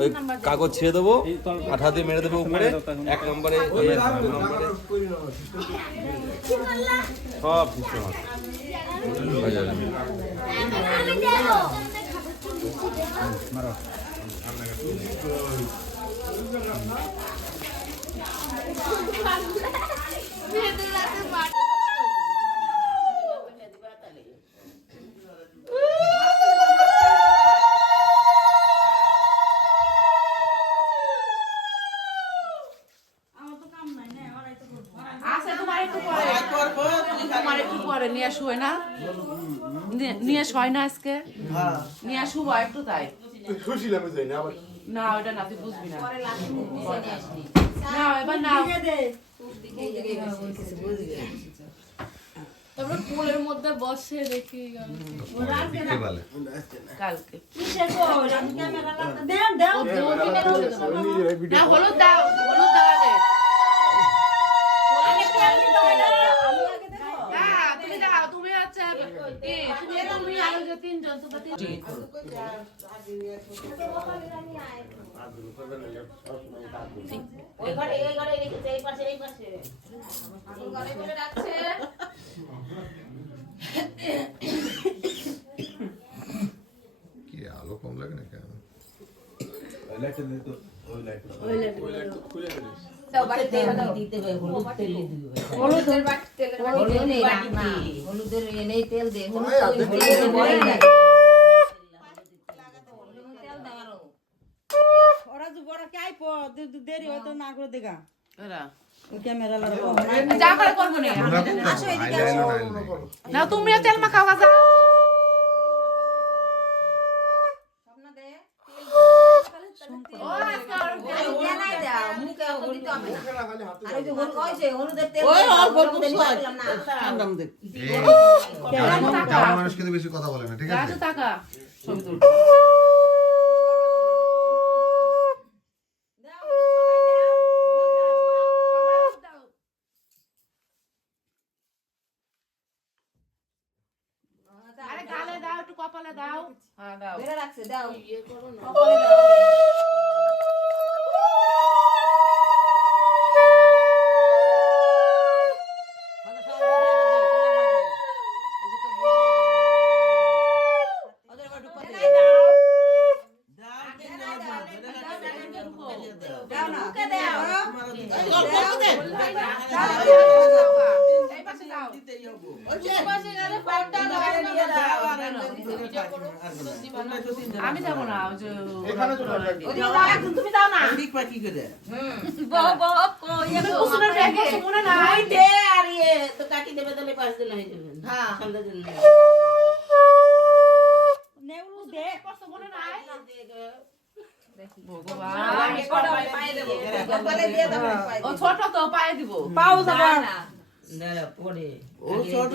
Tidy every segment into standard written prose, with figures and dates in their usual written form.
ওই কাগজ ছেড়ে দেবো, আঠা দিয়ে মেরে দেবো উপরে, 1 নম্বরে 2 নম্বরে সব সিস্টেম আছে। নিয়ে শুয়ে না, নিয়ে শয় না আজকে, নিয়ে শুভ একটু তাই না, ওটা না তুই বুঝবি না, না এবার না তারপরে কোলের মধ্যে বসে দেখি কালকে না হলুদ দাও, হলুদ দাও আগে। তুমি দাও, তুমি হচ্ছে তুমি আরো যে 3 জন তোমরা 3 জন। ওই ঘরে রেখেছে, এই পাশে ঘরে বলে রাখছে। কি আলো কম লাগে না কেন? দাও বাড়িতে দিতে হবে, হলুদ তেল দিতে হবে। হলুদের বাটি তেলের বাটি না, হলুদের এনেই তেল দে, হলুদ তেল বড় লাগে। ওরা যে বড় কাই পো দেরি হয়তো না করে দেখা এরা ওই ক্যামেরা লাগা যা করে করবো না, আসো এদিকে আসো না তুমি তেল মাখাও যাও। স্বপ্না দে ও আজকে আর তেল জানাই দাও, মুখে অত দিতে হবে না। আর ওই যে হলুদের তেল ওই অল্প দিলাম না। ঠান্ডাম দেখ কেমন মানুষ কিন্তু বেশি কথা বলে না, ঠিক আছে? রাজু টাকা ছবি তুল। আরে গালে দাও, একটু কপালে দাও। হ্যাঁ দাও। বেরে রাখছে দাও। আমি যাবো না, ওই যে তুমি দাও না। কুসুমের ব্যাগ আছে মনে নাই? দে আর ইয়ে তো কাটি দেবে তাহলে পাঁচ দিন হয়ে যাবে। হ্যাঁ সন্ধ্যা দিন নেউলু দে কষ্ট মনে নাই? ও ছোট তো পায়ে দিব। পাও যাবা পরে ও ছোট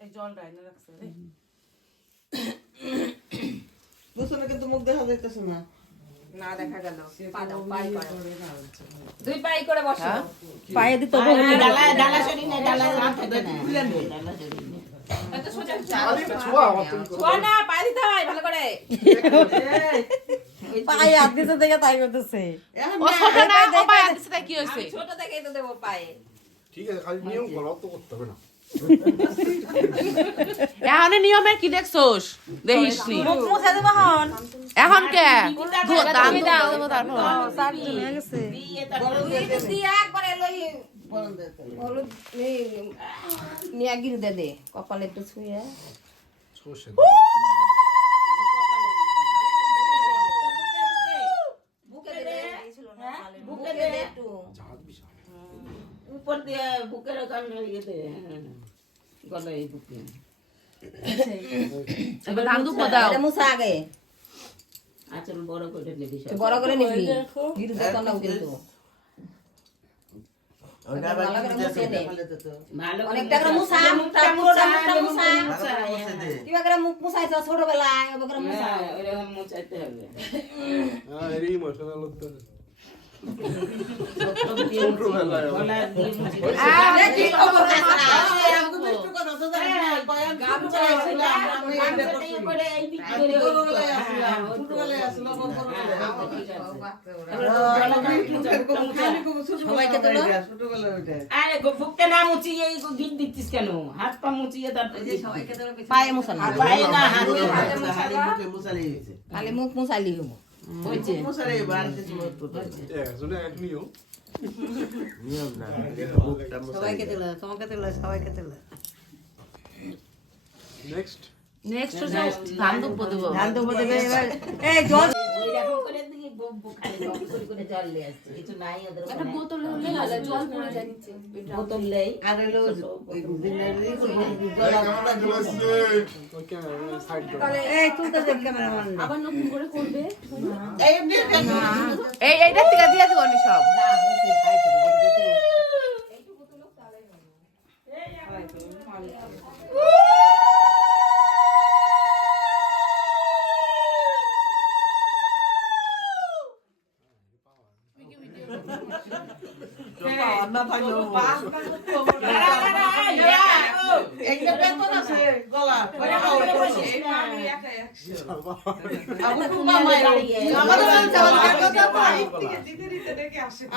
এই জল ডাইনে রাখছে রে। বুঝছো না কিন্তু মুখ দেখা যাইতেছে না না দেখা গেল দুই পাই করে বসো। পায়ে দিতে হবে ডালা ডালা সরি না ডালা না থাকে না ডালা সরি না এত সোজা ছোয়া না পায়ে দিতে হয় ভালো করে। পায়ে হাত দিতে দেখে তাই করতেছে ও ছোট না, ও পায়ে দিছে তাই কি হইছে? ছোট দেখেই তো দেবো পায়ে। ঠিক আছে, খালি নিয়ম করো, তো করতে হবে না। এখন নিয়মের কি দেখছোস? দেখিস নি মুখ মুছে দেব হন এখন কে দামি দাও তারপর সার্জন হয়ে গেছে দিয়ে একবারে লই হলুদ নিয়ে গিরে দে দে কপালে একটু ছুঁয়ে সর্ষে বুকে দে বুকে দে একটু উপর দিয়ে বুকের ওখানে ইয়ে দে গলায় বুকে এবার ধান্দু দাও। এটা মুছা আগে আচল বড় করে নিবি বড় করে নিবি গিরে দে তো না কিন্তু অনেকটা করে মুছা মুখটা পুরোটা মুখটা মুছা কিবা করে মুখ মুছাইছ ছোটবেলায় ওবা করে মুছা ওইরকম মুছাইতে হবে এরই মশলা লতে ছোটবেলায় গলা দিয়ে মুছি সবাইকে তোলো। আরে ফুকতে না মুচিয়ে এই গিট দিচ্ছিস কেন? হাত পা মুচিয়ে তারপরে সবাইকে তোলো। পায়ে মুছালি। পায়ে না হাতে মুছালি। খালি মুখ মুছালি হবো। হইছে। মুছালি বাড়তে মত তো। আসলে এক নিয়ম না সবাইকে তোলো, তোমাকে তোলো, সবাইকে তোলো। নেক্সট নেক্সট হচ্ছে ধান দুব্ব দেবো। ধান তো বলতে এবার এই জল ওই রকম করে দিয়ে বম্বু খালি করে জল নিয়ে আসছে। কিছু নাই ওদের একটা বোতল হলে ভালো, জল পড়ে যায় নিচে। বোতল নেই আর হলো দিনারি জল ওকে সাইড এই তুলতে দেখ ক্যামেরাম্যান আবার নতুন করে করবে। এইটা থেকে দিয়ে দেবো আমি সব।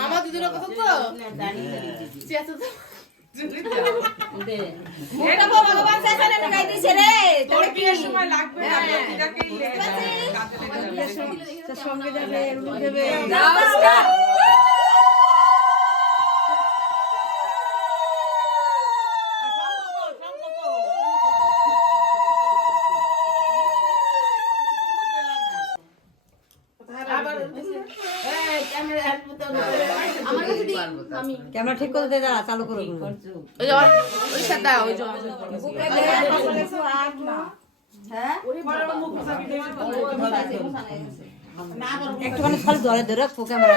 আমার দিদির কথা তো এটা ভগবান সেখানে গাই দিছে রে তোর কি সময় লাগবে না এটাকেই সঙ্গে যাবে রুম দেবে ক্যামেরা ঠিক করে দে দাঁড়া চালু করো ওই যে ওই সাথে ওই যে একটুখানি খালি ধরে ধরে ক্যামেরা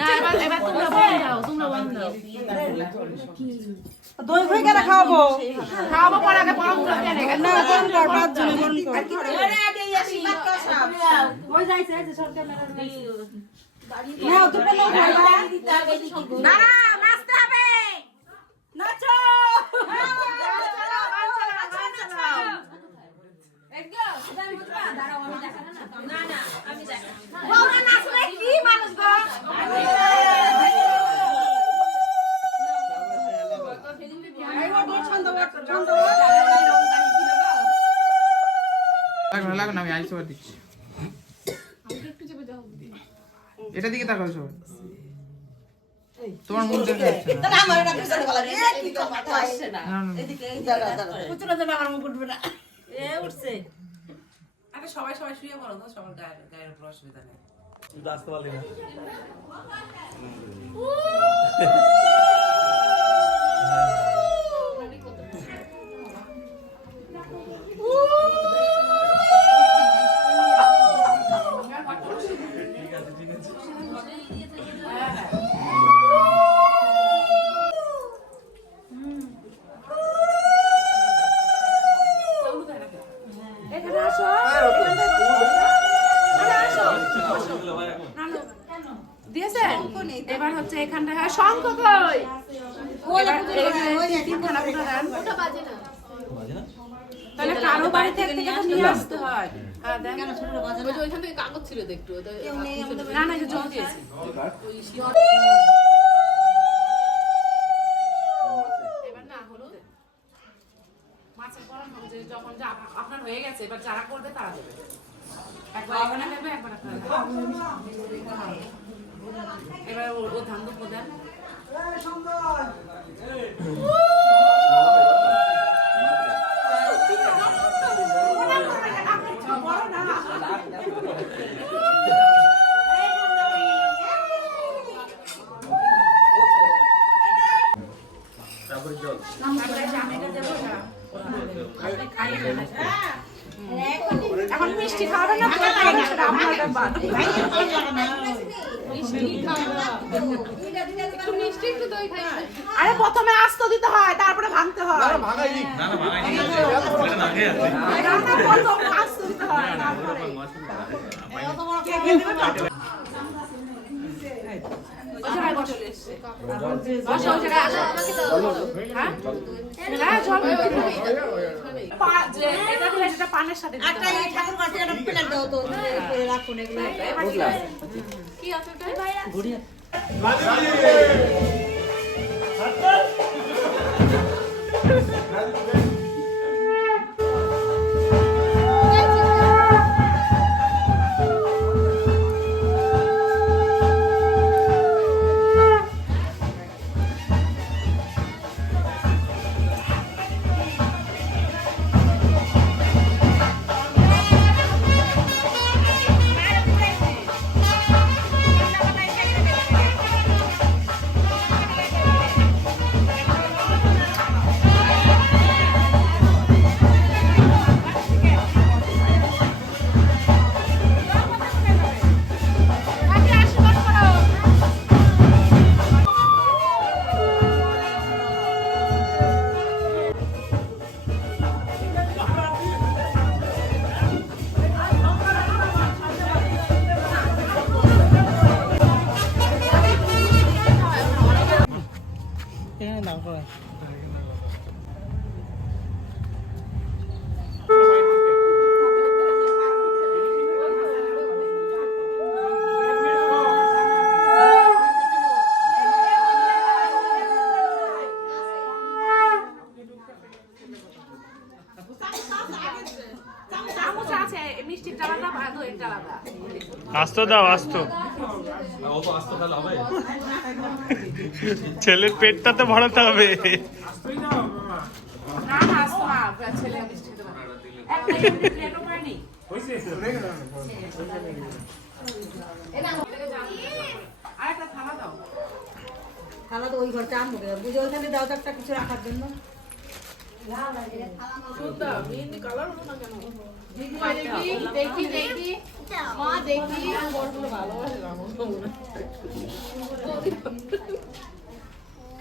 না এবার তোমরা বন্ধ দাও, তোমরা বন্ধ দাও। দই খই কেন খাওয়াবো খাওয়াবো পরে আগে বরং করে দেন। না কোন কর পাঁচ জন কোন কর ওই যাইছে যে সরকার না তো কোনো খাইবা না না নাচতে হবে। নাচো লাগো না আমি আইসো দিচ্ছি এটা দিকে তাকাও সবাই তোমার মুখ দেখা যাচ্ছে না আমার এটা পিছনে বলা রে এদিকে মাথা আসছে না না, না। এদিকে দাঁড়া দাঁড়া পুতুলা তো আমার মুখ উঠবে না এ উঠছে আরে সবাই সবাই শুয়ে পড়ো তো, সবার গায়ের উপর অসুবিধা নেই। আসতে পারলি না দিয়েছেন? এবার হচ্ছে এখানটা শঙ্খ কই? তিনখানা ফুটা দেন। তাহলে কারো বাড়ি থেকে তো নিয়ে আসতে হয়। হ্যাঁ, দেন। ওই যে ওইখান থেকে কাগজ ছিল দেখতো। না না, এই যে জল দিয়েছি। এবার না হলুদ মাছের গরম হবে, যে যখন আপনার হয়ে গেছে, এবার যারা করবে তারা দেবে। একবার এখানে দেবে, একবার আপনারা দেবে। এবার ও ধান দুপুর দেন। এখন মিষ্টি খাওয়াবে না, সেটা আপনার ব্যাপার। আরে প্রথমে আস্ত দিতে হয়, তারপরে ভাঙতে হয়। ভাঙাই দিক না না ভাঙাই দিক প্রথম আস্ত দিতে হয়, তারপরে কে কে দেবে? ওই যে ভাই বসে এসছে। বসো, ওই জায়গায় আসো। হ্যাঁ? হ্যাঁ, জল। এটা দিলে সেটা পানের সাথে দিতে একটা হবে। এই ঠাকুর কাছে একটা প্লেট দাও তো রাখুন এগুলো এবার কি আছে? কি আছে ওটা? এখানে দাও করে চামচ আছে, মিষ্টির আলাদা, আর দইয়ের আলাদা। আস্ত দাও আস্ত, অত আস্তে খেলে হবে? ছেলের পেটটা তো ভরাতে হবে। না, না, আসতো না, ছেলে মিষ্টি খেতে পারে না। একটা এমনি প্লেটও পায়নি। আরেকটা থালা দাও। থালা তো ওই ঘরটা আনবো বুঝে ওইখানে দাও তো একটা কিছু রাখার জন্য দেখি দেখি মা দেখি বড়গুলো ভালোবাসে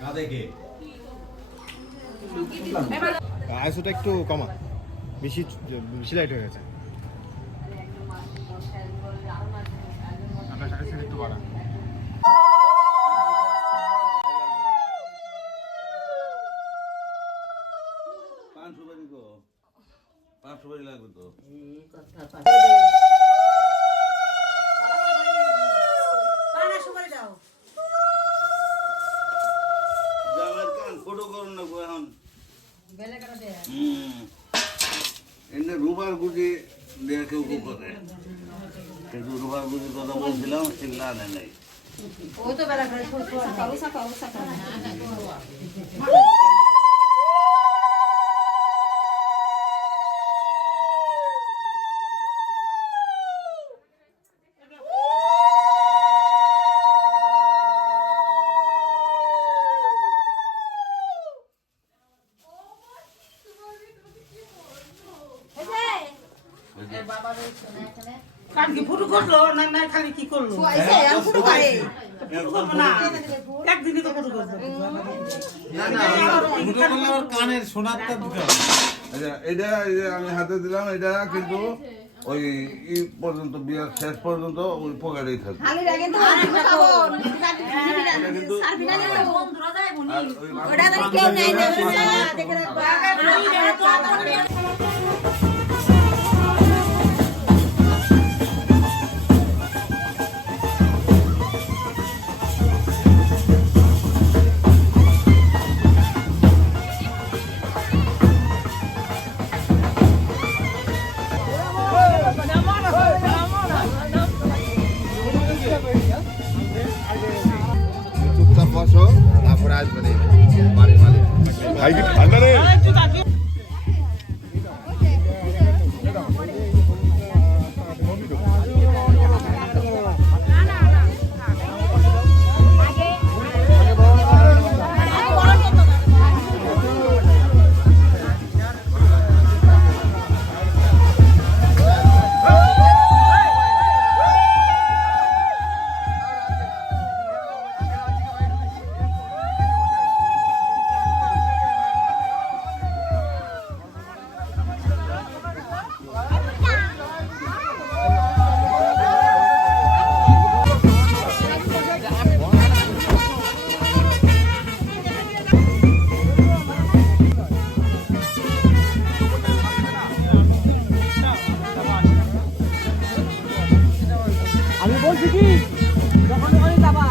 কাঁদে কে? আইসোটা একটু কমা, বেশি বেশি লাইট হয়ে গেছে। একটু বাড়া। পান সুপারি গো, পান সুপারি লাগবে তো। পানা সুপারি দাও জামার কান ফটো করুন না গো এখন। বেলে কাটা দে এনে রুবার গুজি দিয়ে কেউ কেউ করে, কিন্তু রুবার গুজির কথা বলছিলাম সেগুলো আনে নাই। ওই তো বেলা করে ছোট সাকাও সাকাও সাকাও কান কি ফুটু করলো না না খালি কি করলো? আইছে আর ফুটো করে ফুটু করবো না, একদিনই তো ফুটু করবো। কানের সোনারটা দিতে হবে। আচ্ছা, এটা এই যে আমি হাতে দিলাম, এটা কিন্তু ওই ই পর্যন্ত, বিয়ার শেষ পর্যন্ত ওই পকেটেই থাকবে। খালি রাখে তো খাবো এটা কিন্তু সার্ভিনা দিও বন্ধুরা যায় বনি আর ওই ওটা তো কেউ নাই না দেখে রাখবা চুপচাপ বসো, তারপরে আসবে রে বাড়ির মালিক। ভাই কি ঠান্ডা রে? বলছি কি যখন ওখানে যাবা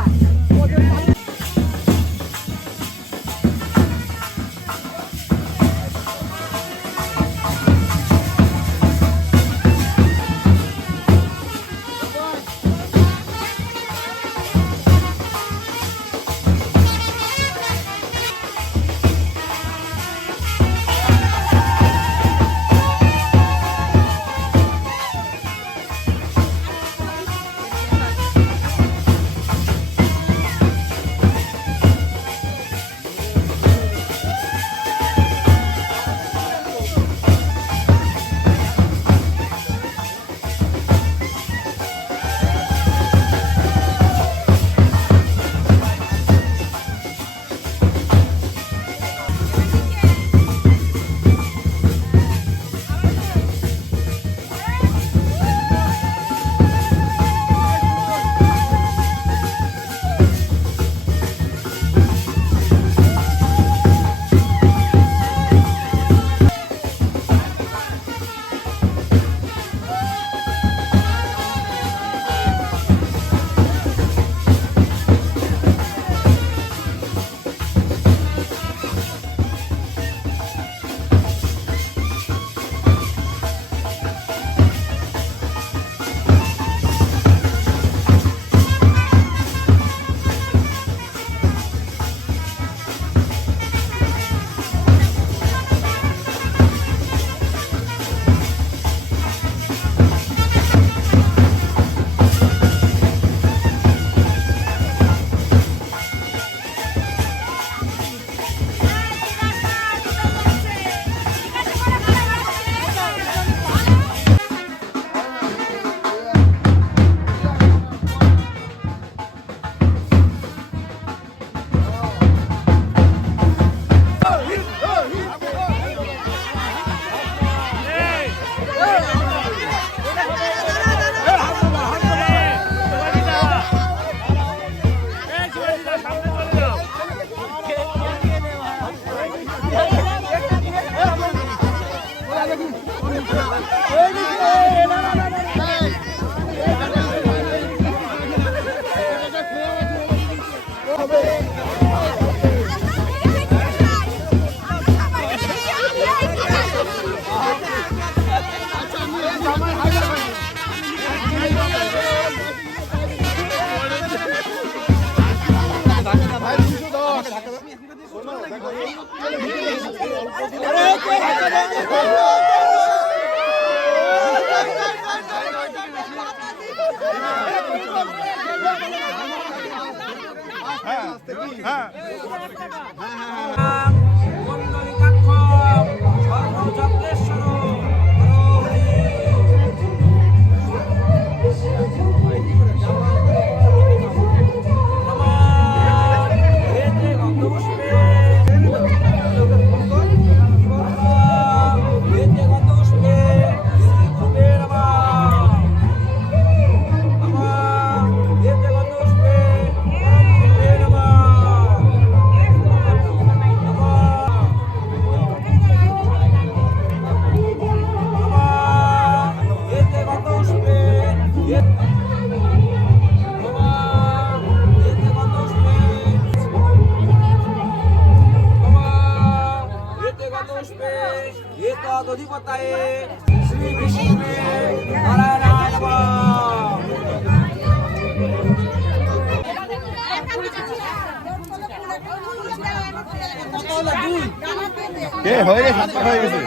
হয়ে গেছে, সাতটা হয়ে গেছে।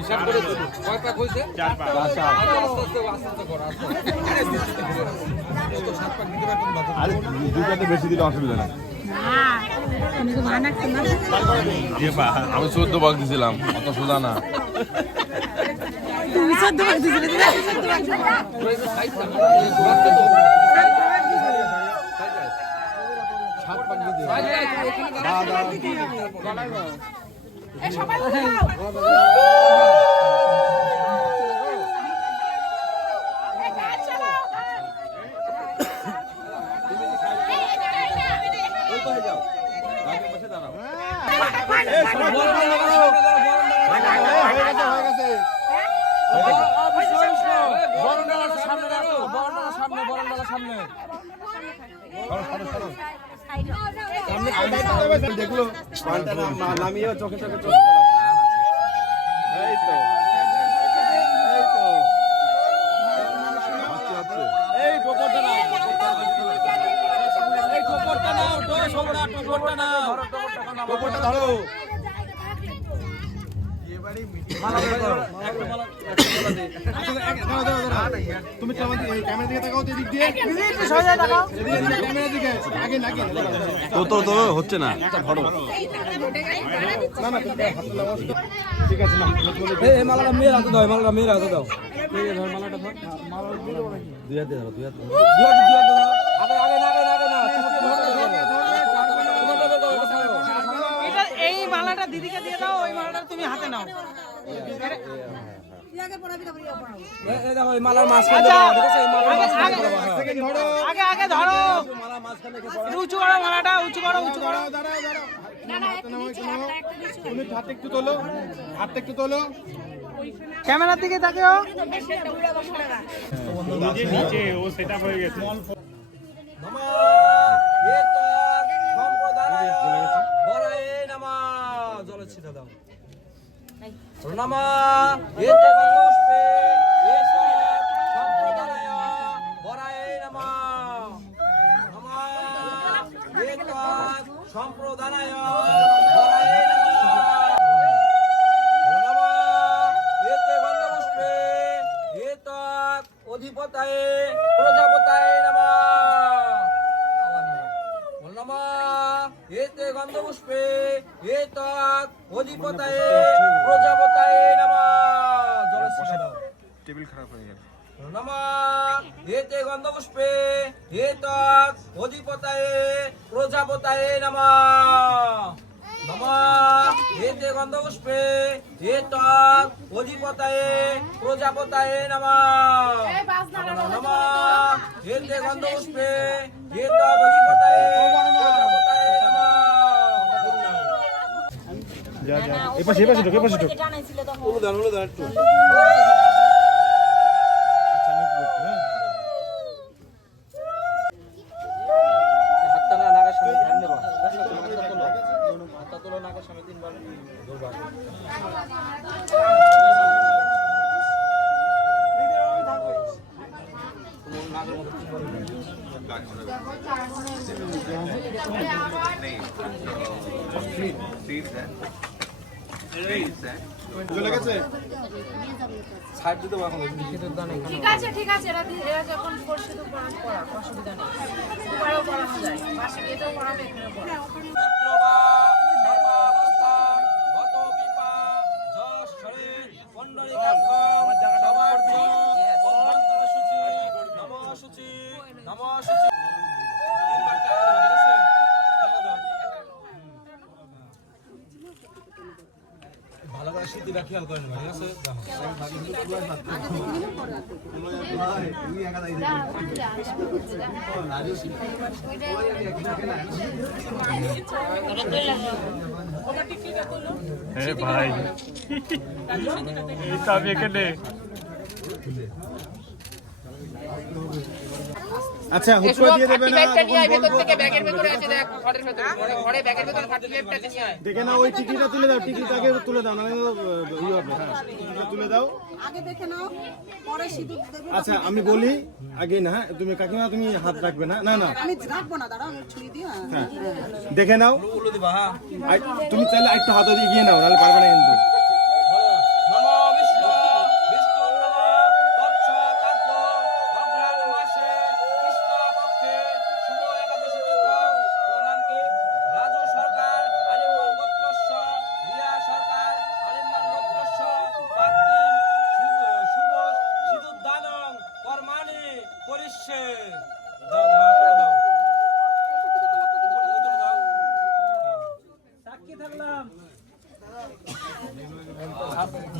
হিসাব করে কয় পাক হয়েছে? আরে দুটাতে বেশি দিলে অসুবিধা নাই। আমি 14 ভাগ দিছিলাম, অত সোজা না। তুমি 14 ভাগ দিছিলে দেখলো পানটা নামিয়ে চোখে চোখে চোখ এই তো এই টোপরটা নাও এই টোপরটা নাও টোপরটা নাও টোপরটা ধরো তুমি ক্যামেরা দিকে তাকাও দিক দিয়ে ক্যামেরা দিকে আগে নাকি তো হচ্ছে না ধরো না না ঠিক আছে না এই মালাটা মেয়ের হাতে দাও মালাটা মেয়ের হাতে দাও এই ধর মালাটা ধর মালা দুই হাতে ধরো দুই হাতে এটা এই মালাটা দিদিকে দিয়ে দাও, ওই মালাটা তুমি হাতে নাও। আগে আগে ধরো, উঁচু করো মালাটা, উঁচু করো উঁচু করো। তুমি হাতে একটু তোলো, হাতে একটু তোলো। ক্যামেরার দিকে তাকিও। নিচে ও সেটআপ হয়ে গেছে। সম্প্রদানায় অধিপতায়ে প্রজাপতায়ে নমঃ এতে গন্ধপুষ্পে এতৎ অধিপতায়ে প্রজাপতায়ে নমঃ জলে ছিটা দাও টেবিল খারাপ হয়ে গেল নমঃ এতে গন্ধপুষ্পে এতৎ অধিপতায়ে প্রজাপতায়ে নমঃ নমঃ এতে গন্ধপুষ্পে এতৎ অধিপতায়ে প্রজাপতায়ে নমঃ নমঃ এতে গন্ধপুষ্পে এতৎ অধিপতায়ে প্রজাপতায়ে নমঃ যা যা এপাশে এপাশে ঢোক এপাশে ঢোক। অনুদান একটু হাতটা না নাগার সামনে ধ্যান দেবা হাতটা তোলো নাগার সামনে তিনবার ধরবা চলে গেছে ছাড় দিতে পারবো ঠিক আছে ঠিক আছে, এরা যখন করছে তো পড়া অসুবিধা নেই, দুবারও পড়ানো যায়, পাশে গিয়েও পড়াবে, এখানেও পড়াবে। ভালো করে স্মৃতিটা খেয়াল করেন ভাই, ঠিক আছে? ভাই এই তবে এখানে আচ্ছা হুট করে দিয়ে দেবে না দেখে না ওই টিকিটটা তুলে দাও, টিকিট আগে তুলে দাও, না ইয়ে হবে। হ্যাঁ তুলে দাও আগে দেখে নাও, পরে সিঁদুর দেবে। আচ্ছা আমি বলি আগে না, তুমি কাকিমা তুমি হাত রাখবে না, না না আমি রাখবো না, দাঁড়াও আমি ছুঁয়ে দিই। হ্যাঁ দেখে নাও, তুমি চাইলে একটু হাত এগিয়ে নাও, নাহলে পারবে না কিন্তু।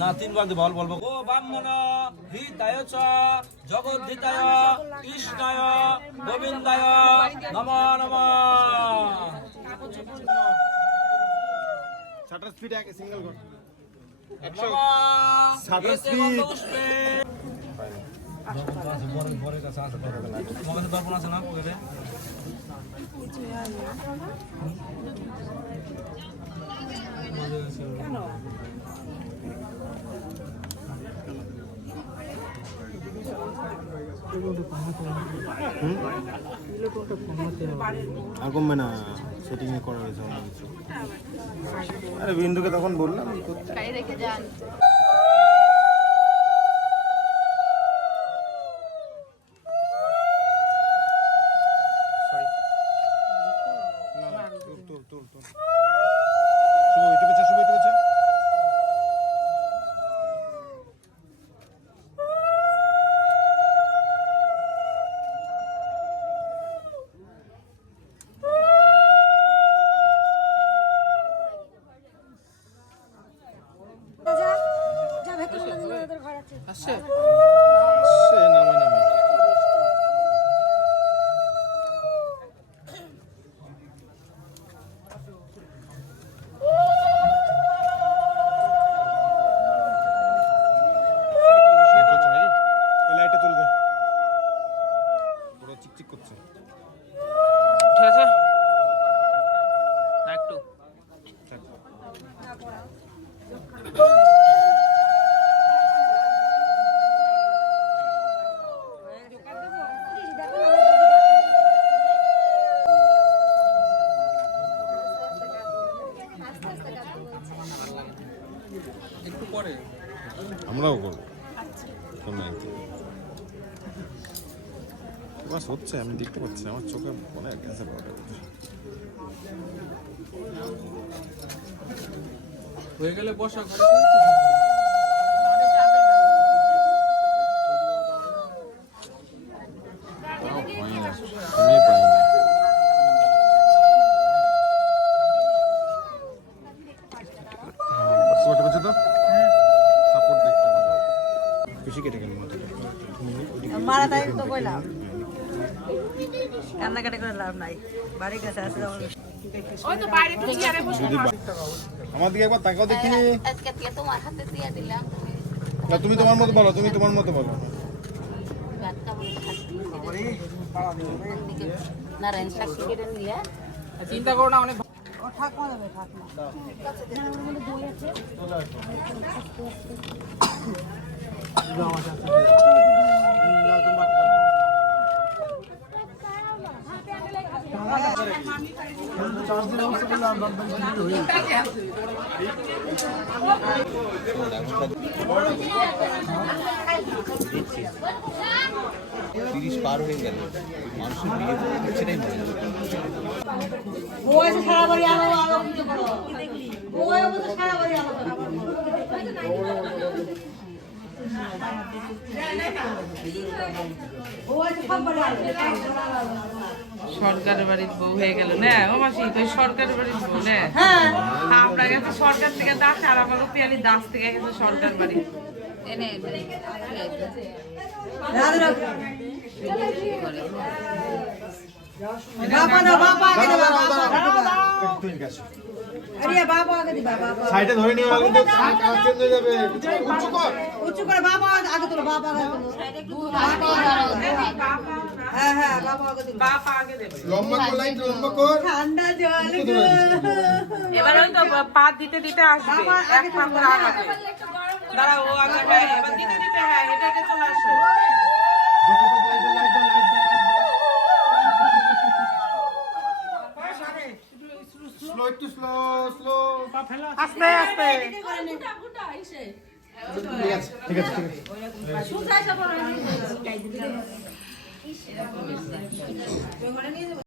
না তিনবার বল বলবো ও ব্রাহ্মণ হিতায় চ জগদ্ধিতায় কৃষ্ণায় গোবিন্দায় নমঃ নমঃ। শাটার স্পিড এক সিঙ্গেল কর 100 শাটার স্পিড আর কমবে না, সেটিং করা হয়েছে অনেক কিছু। আরে বিন্দুকে তখন বললাম রেখে যান। আসছে নামে নামে লাইটটা চলে যায়, পুরো চিকচিক করছে। ঠিক আছে একটু আমরাও করবো বাস হচ্ছে, আমি দেখতে পাচ্ছি আমার চোখে মনে হয় ক্যান্সার হয়ে গেলে বসা মারা তাই তো কইলাম, কান্নাকাটি করে লাভ নাই, বাড়ি কাছে আসলে ওই তো বাইরে একটু চেয়ারে বসে আমার দিকে একবার তাকাও দেখি। আজকে তোমার হাতে দিয়ে দিলাম। না, তুমি তোমার মতো বলো, তুমি তোমার মতো বলো। নারায়ণ সাক্ষী কেটে নিয়ে চিন্তা করো না, অনেক ঠাকুমা দেবে ঠাকুমা। পার হয়ে গেল, মানুষের বিয়ে সেটাই মনে বউ আছে সারা বাড়ি আলো আলো পুজো করো, বউ আছে সারা বাড়ি আলো সরকারের বাড়ির বউ হয়ে গেল না ও মাসি, তুই সরকারের বাড়ির বউ না? আপনার কাছে সরকার থেকে দাস, আর আমার পিয়ালি দাস থেকে গেছে সরকার বাড়ি। এনে বাবা না বাবা আগে দে, বাবা আরে বাবা আগে দি, বাবা সাইডে ধরে নিয়ে গেলে কিন্তু কাজ চেঞ্জ হয়ে যাবে। উঁচু করে বাবা আগে তোলো, বাবা আগে তোলো। হ্যাঁ হ্যাঁ বাবা আগে দিল, বাপ আগে দেবে। লম্বা কর, লাইট লম্বা কর। ঠান্ডা জল গো। এবার তো পা দিতে দিতে আসবে, এক পা করে আগাবে। দাঁড়া ও আগে, হ্যাঁ এবার দিতে দিতে, হ্যাঁ এটা এটা চলে আসো। স্লো, একটু স্লো স্লো, আস্তে আস্তে। ঠিক আছে ঠিক আছে ঠিক আছে।